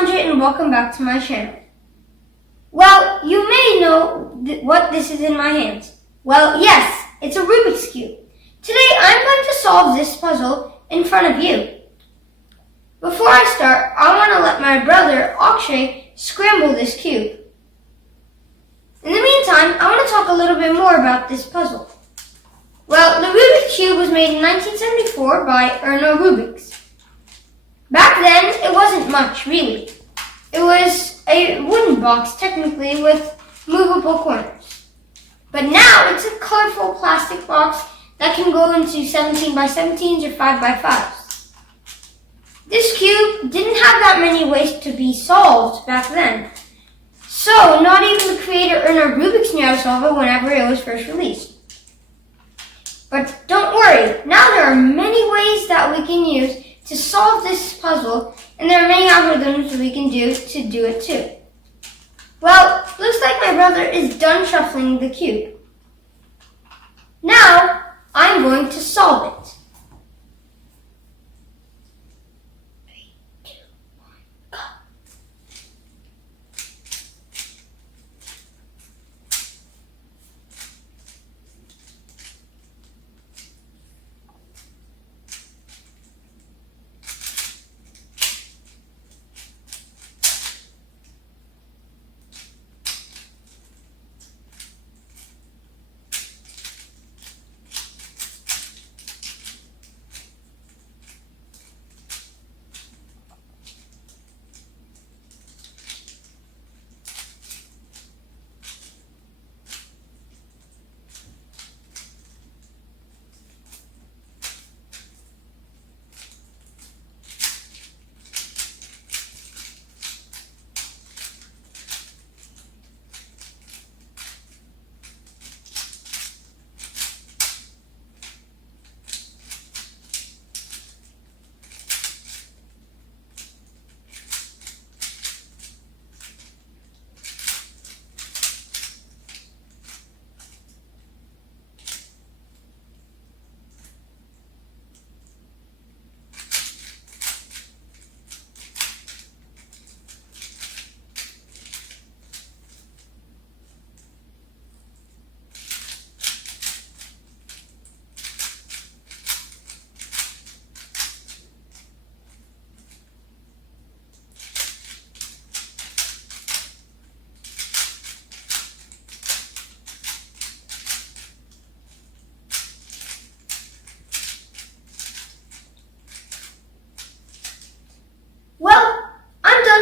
Andre and welcome back to my channel. Well, you may know what this is in my hands. Well, yes, it's a Rubik's Cube. Today I'm going to solve this puzzle in front of you. Before I start, I want to let my brother Akshay scramble this cube. In the meantime, I want to talk a little bit more about this puzzle. Well, the Rubik's Cube was made in 1974 by Rubik. Back then, it wasn't much, really. It was a wooden box, technically, with movable corners. But now, it's a colorful plastic box that can go into 17 by 17s or 5 by 5s. This cube didn't have that many ways to be solved back then. So, not even the creator Rubik knew how to solve it whenever it was first released. But don't worry, now there are many ways that we can use to solve this puzzle, and there are many algorithms we can do to do it too. Well, looks like my brother is done shuffling the cube. Now, I'm going to solve it. 3, 2, 1, go.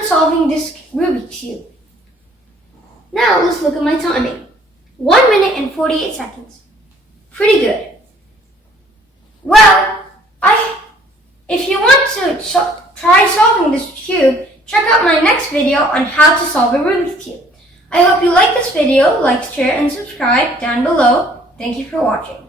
Solving this Rubik's Cube. Now let's look at my timing. 1 minute and 48 seconds. Pretty good. Well, if you want to try solving this cube, check out my next video on how to solve a Rubik's Cube. I hope you like this video. Like, share, and subscribe down below. Thank you for watching.